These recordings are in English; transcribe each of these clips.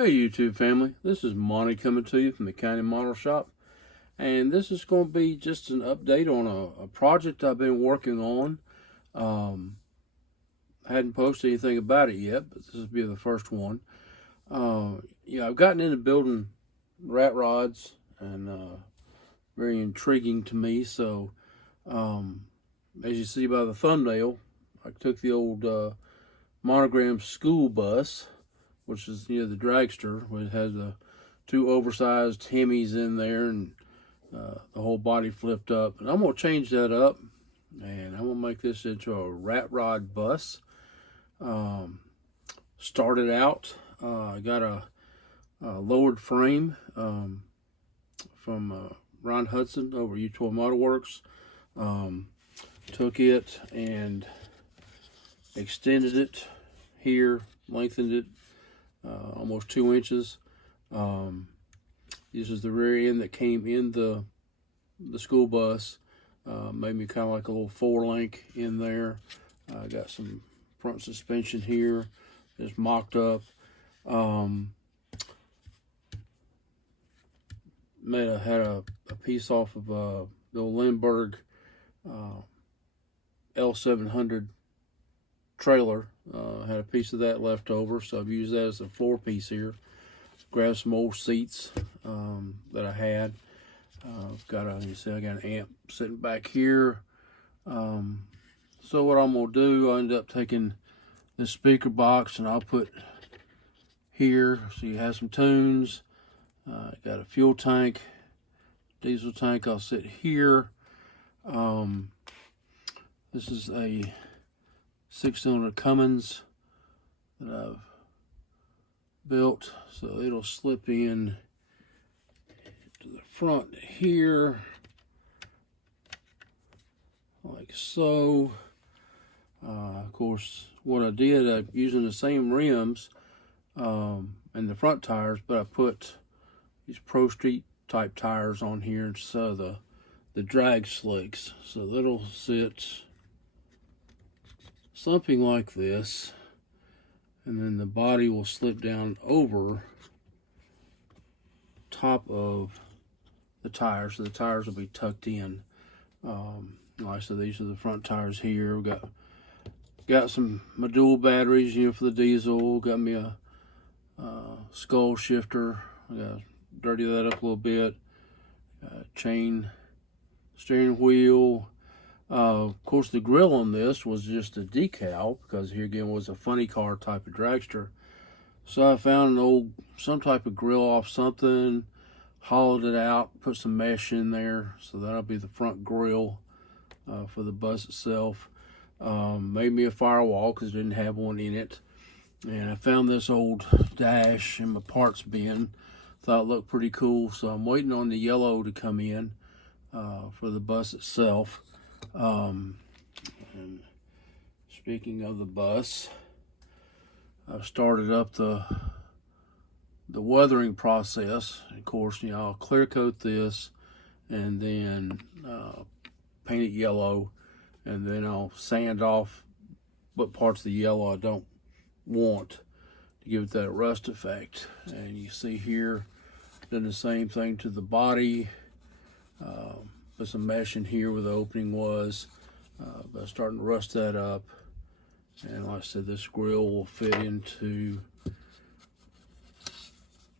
Hey YouTube family, this is Monty coming to you from the County Model Shop, and this is going to be just an update on a project I've been working on. I hadn't posted anything about it yet, but this will be the first one. I've gotten into building rat rods, and very intriguing to me. So, um, as you see by the thumbnail, I took the old Monogram school bus, which is the dragster, where it has the two oversized Hemis in there and the whole body flipped up. And I'm gonna change that up, and I'm gonna make this into a rat rod bus. Started out, I got a lowered frame from Ron Hudson over at Utah Model Works. Took it and extended it here, lengthened it almost 2 inches. This is the rear end that came in the school bus. Made me kind of like a little 4-link in there. Got some front suspension here, just mocked up. Had a piece off of the old Lindbergh L700 trailer. Had a piece of that left over, so I've used that as a floor piece here. Grabbed some old seats that I had. I've got I got an amp sitting back here. So what I'm gonna do, I end up taking this speaker box and I'll put here, so you have some tunes. Got a fuel tank, diesel tank. I'll sit here. This is a 6-cylinder Cummins that I've built, so it'll slip in to the front here like so. Of course, what I did, I'm using the same rims and the front tires, but I put these Pro Street type tires on here instead of the drag slicks, so that'll sit something like this, and then the body will slip down over top of the tires, so the tires will be tucked in. Like I said, these are the front tires here. We've got my dual batteries, for the diesel. Got me a skull shifter. I gotta dirty that up a little bit. Chain steering wheel. Of course, the grill on this was just a decal, because here again was a funny car type of dragster. So I found some type of grill off something, hollowed it out, put some mesh in there, so that'll be the front grill for the bus itself. Made me a firewall because it didn't have one in it. And I found this old dash in my parts bin. Thought it looked pretty cool, so I'm waiting on the yellow to come in for the bus itself. And speaking of the bus, I've started up the weathering process. Of course, I'll clear coat this and then paint it yellow, and then I'll sand off what parts of the yellow I don't want to give it that rust effect. And you see here, done the same thing to the body. Put some mesh in here where the opening was, but I'm starting to rust that up. And like I said, this grill will fit into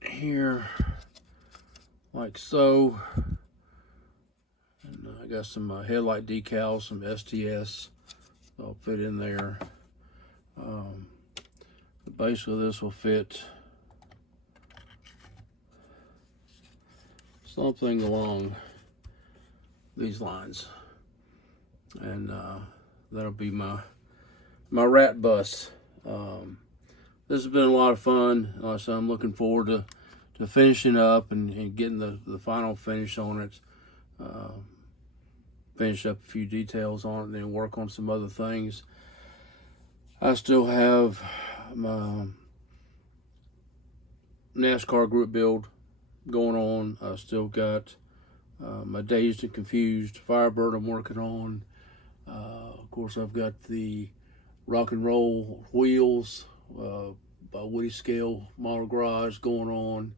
here like so. And I got some headlight decals, some STS, that'll fit in there. The base of this will fit something along these lines, and that'll be my rat bus. This has been a lot of fun. Like I said, I'm looking forward to finishing up and getting the final finish on it. Finish up a few details on it and then work on some other things. I still have my NASCAR group build going on. I still got my Dazed and Confused Firebird I'm working on. Of course, I've got the rock and roll wheels Woody Scale model garage going on.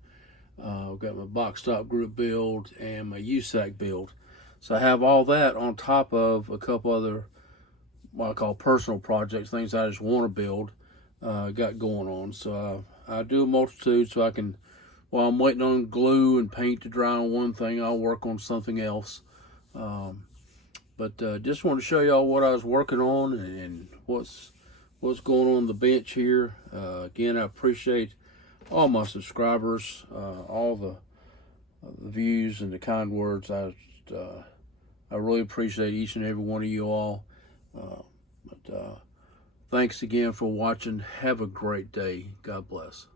I've got my box top group build and my USAC build. So I have all that on top of a couple other what I call personal projects, things I just want to build, got going on. So I do a multitude, so I can, while I'm waiting on glue and paint to dry on one thing, I'll work on something else. But just want to show y'all what I was working on and what's going on the bench here. Again, I appreciate all my subscribers, all the views and the kind words. I really appreciate each and every one of you all. Thanks again for watching. Have a great day. God bless.